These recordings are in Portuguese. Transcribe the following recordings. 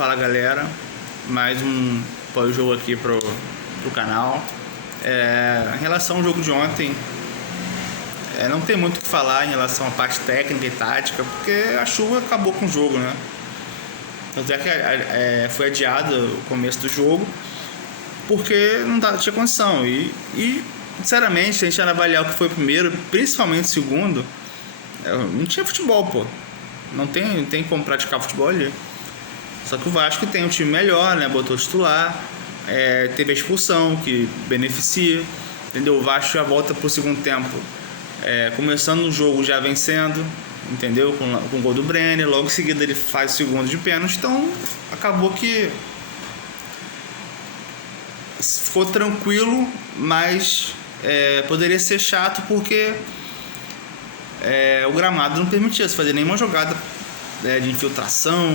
Fala galera, mais um pós-jogo aqui pro canal. Em relação ao jogo de ontem, não tem muito o que falar em relação à parte técnica e tática, porque a chuva acabou com o jogo, né? Tanto é que foi adiado o começo do jogo, porque não tinha condição. E sinceramente, se a gente avaliar o que foi o primeiro, principalmente o segundo, não tinha futebol, pô. Não tem como praticar futebol ali. Só que o Vasco tem um time melhor, né? Botou titular, teve a expulsão que beneficia, entendeu? O Vasco já volta pro segundo tempo, começando o jogo já vencendo, entendeu? Com o gol do Brenner, logo em seguida ele faz o segundo de pênalti, então acabou que ficou tranquilo, mas poderia ser chato porque o gramado não permitia se fazer nenhuma jogada de infiltração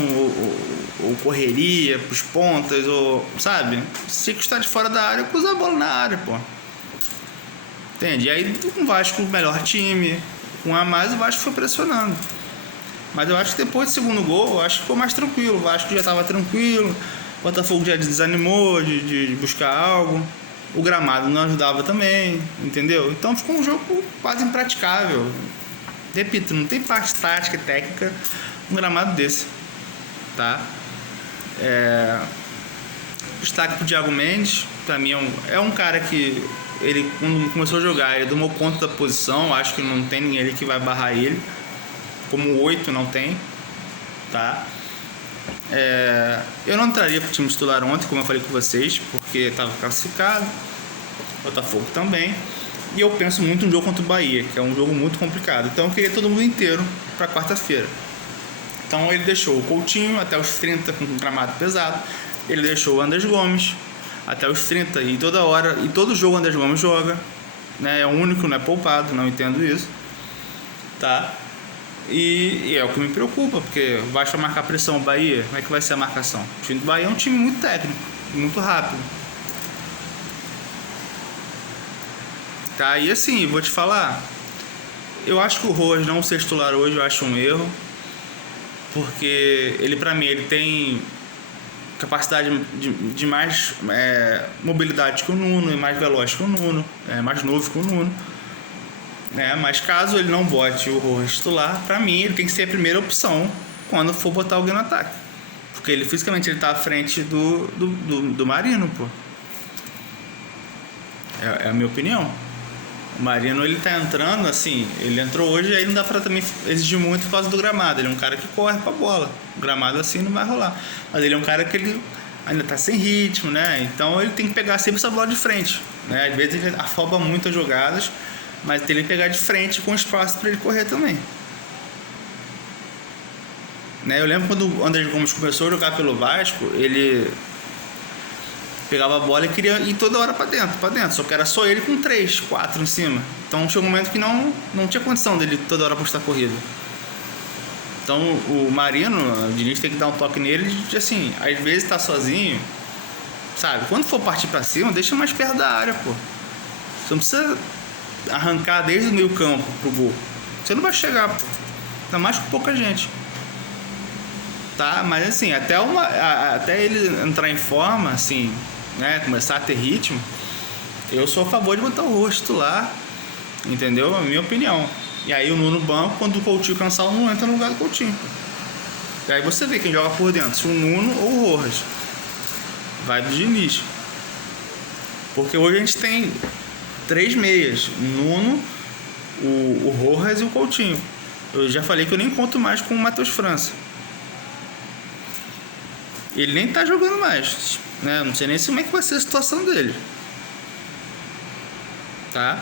ou correria pros pontas, ou sabe? Se está de fora da área, cruza a bola na área, pô. Entende? E aí com o Vasco, o melhor time, com a mais, o Vasco foi pressionando. Mas eu acho que depois do segundo gol, eu acho que ficou mais tranquilo. O Vasco já estava tranquilo, o Botafogo já desanimou de buscar algo. O gramado não ajudava também, entendeu? Então ficou um jogo quase impraticável. Repito, não tem parte tática e técnica um gramado desse, tá? Destaque pro Thiago Mendes. Pra mim é um cara que ele, quando começou a jogar, ele tomou conta da posição. Acho que não tem ninguém ali que vai barrar ele, como 8 não tem, tá? Eu não entraria pro time titular ontem, como eu falei com vocês, porque estava classificado, Botafogo também, e eu penso muito no jogo contra o Bahia, que é um jogo muito complicado. Então eu queria todo mundo inteiro para quarta-feira. Então ele deixou o Coutinho até os 30 com um gramado pesado, ele deixou o Andrés Gomes até os 30 e toda hora, e todo jogo o Andrés Gomes joga, né? É o único, não é poupado, não entendo isso, tá? E é o que me preocupa, porque vai marcar pressão o Bahia, como é que vai ser a marcação? O time do Bahia é um time muito técnico, muito rápido, tá? E assim, vou te falar, eu acho que o Rojas não ser titular hoje, eu acho um erro, porque ele, pra mim, ele tem capacidade de mais mobilidade que o Nuno, e mais veloz que o Nuno, mais novo que o Nuno, mas caso ele não bote o Rojas titular, pra mim ele tem que ser a primeira opção quando for botar alguém no ataque, porque ele fisicamente ele tá à frente do Marino, pô. É a minha opinião. O Marino, ele tá entrando assim, ele entrou hoje, aí não dá pra também exigir muito por causa do gramado. Ele é um cara que corre com a bola, o gramado assim não vai rolar, mas ele é um cara que ele ainda tá sem ritmo, né? Então ele tem que pegar sempre essa bola de frente, né? Às vezes ele afoba muito as jogadas, mas tem que pegar de frente com espaço para ele correr também, né? Eu lembro quando o Andrés Gomes começou a jogar pelo Vasco, ele pegava a bola e queria ir toda hora para dentro, só que era só ele com 3, 4 em cima. Então chegou um momento que não tinha condição dele toda hora postar corrida. Então o Marino, o Diniz tem que dar um toque nele de assim, às vezes tá sozinho, sabe? Quando for partir para cima, deixa mais perto da área, pô. Você não precisa arrancar desde o meio campo pro gol, você não vai chegar, pô. Ainda mais com pouca gente, tá? Mas assim, até ele entrar em forma, assim, né, começar a ter ritmo, eu sou a favor de botar o Rojas titular, entendeu? É a minha opinião. E aí o Nuno no banco, quando o Coutinho cansar, o Nuno entra no lugar do Coutinho. E aí você vê quem joga por dentro, se o Nuno ou o Rojas. Vai do Diniz, porque hoje a gente tem 3 meias, o Nuno, o Rojas e o Coutinho. Eu já falei que eu nem conto mais com o Matheus França. Ele nem tá jogando mais, né? Não sei nem como é que vai ser a situação dele, tá?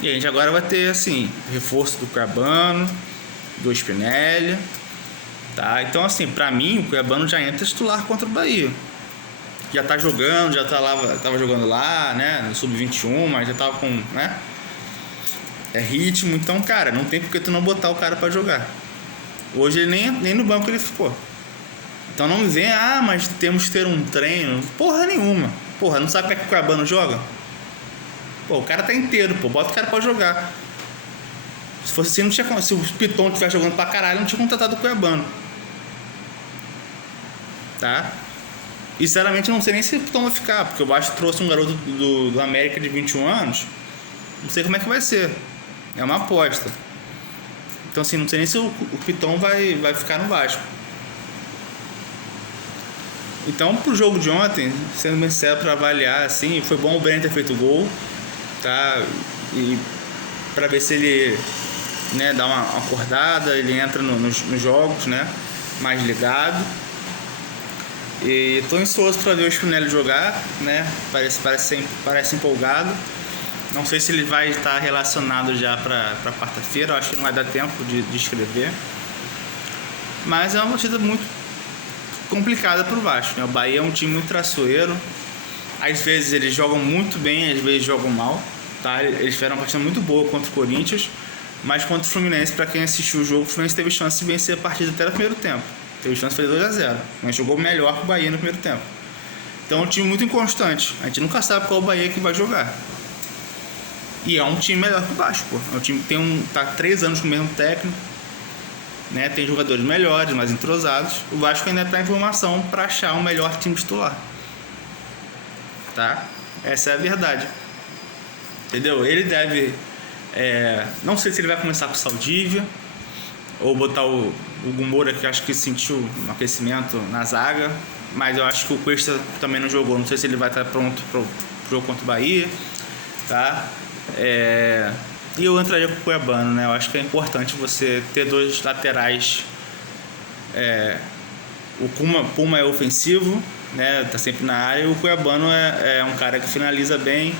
E a gente agora vai ter, assim, reforço do Cuiabano, do Spinelli, tá? Então, assim, pra mim, o Cuiabano já entra titular contra o Bahia. Já tá jogando, já tá lá, tava jogando lá, né? No Sub-21, mas já tava com, né? Ritmo, então, cara, não tem porque tu não botar o cara pra jogar. Hoje ele nem no banco ele ficou. Então não me vem, mas temos que ter um treino. Porra nenhuma. Porra, não sabe como é que o Cuiabano joga? Pô, o cara tá inteiro, pô, bota o cara pra jogar. Se fosse assim, não tinha, se o Piton estivesse jogando pra caralho, não tinha contratado o Cuiabano. tá? E sinceramente eu não sei nem se o Pitão vai ficar, porque o Vasco trouxe um garoto do América de 21 anos, não sei como é que vai ser, é uma aposta. Então assim, não sei nem se o Pitão vai ficar no Vasco. Então pro jogo de ontem, sendo bem sincero, para avaliar assim, foi bom o Brenner ter feito gol, tá? E para ver se ele, né, dá uma acordada, ele entra nos jogos, né, mais ligado. E tô ansioso para ver o Spinelli jogar, né? Parece empolgado. Não sei se ele vai estar relacionado já para quarta-feira, acho que não vai dar tempo de escrever. Mas é uma partida muito complicada pro Vasco, né? O Bahia é um time muito traiçoeiro. Às vezes eles jogam muito bem, às vezes jogam mal, tá? Eles fizeram uma partida muito boa contra o Corinthians, mas contra o Fluminense, para quem assistiu o jogo, o Fluminense teve chance de vencer a partida até no primeiro tempo. Teve chance de fazer 2-0, mas jogou melhor que o Bahia no primeiro tempo. Então é um time muito inconstante. A gente nunca sabe qual o Bahia que vai jogar. E é um time melhor que o Vasco, pô. É um time que tá 3 anos com o mesmo técnico, né? Tem jogadores melhores, mais entrosados. O Vasco ainda está em formação para achar o melhor time titular, tá? Essa é a verdade, entendeu? Ele deve, não sei se ele vai começar com o Saldívia ou botar o Gumora, que acho que sentiu um aquecimento na zaga, mas eu acho que o Cuesta também não jogou, não sei se ele vai estar pronto pro jogo contra o Bahia, tá? E eu entraria com o Cuiabano, né? Eu acho que é importante você ter 2 laterais. O Puma é ofensivo, né? Tá sempre na área. E o Cuiabano é um cara que finaliza bem,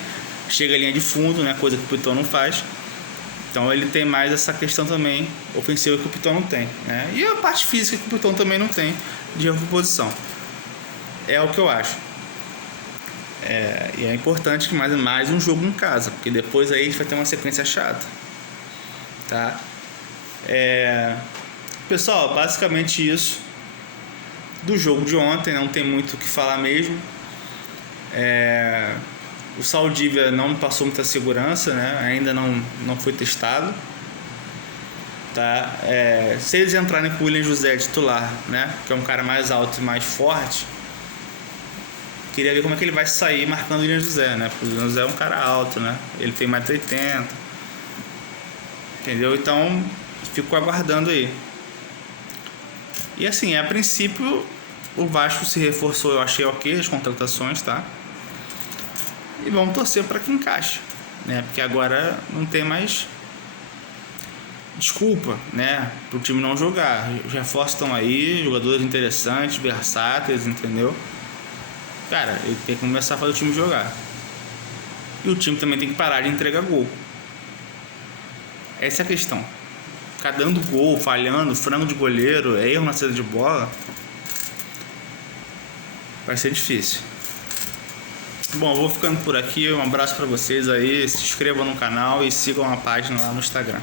chega à linha de fundo, né? Coisa que o Pitão não faz. Então ele tem mais essa questão também ofensiva que o Pitão não tem, né? E a parte física que o Pitão também não tem de recomposição. É o que eu acho. E é importante que mais um jogo em casa, porque depois aí a gente vai ter uma sequência chata, tá? Pessoal, basicamente isso do jogo de ontem, não tem muito o que falar mesmo. O Saldívia não passou muita segurança, né? Ainda não foi testado, tá? Se eles entrarem com o William José titular, né? Que é um cara mais alto e mais forte, queria ver como é que ele vai sair marcando o William José, né? Porque o William José é um cara alto, né? Ele tem mais de 80, entendeu? Então, fico aguardando aí. E assim, a princípio, o Vasco se reforçou, eu achei ok as contratações, tá? E vamos torcer para que encaixe, né? Porque agora não tem mais desculpa, né? Pro time não jogar. Os reforços estão aí, jogadores interessantes, versáteis, entendeu? Cara, ele tem que começar a fazer o time jogar. E o time também tem que parar de entregar gol. Essa é a questão. Ficar dando gol, falhando, frango de goleiro, erro na saída de bola, vai ser difícil. Bom, eu vou ficando por aqui. Um abraço pra vocês aí. Se inscrevam no canal e sigam a página lá no Instagram.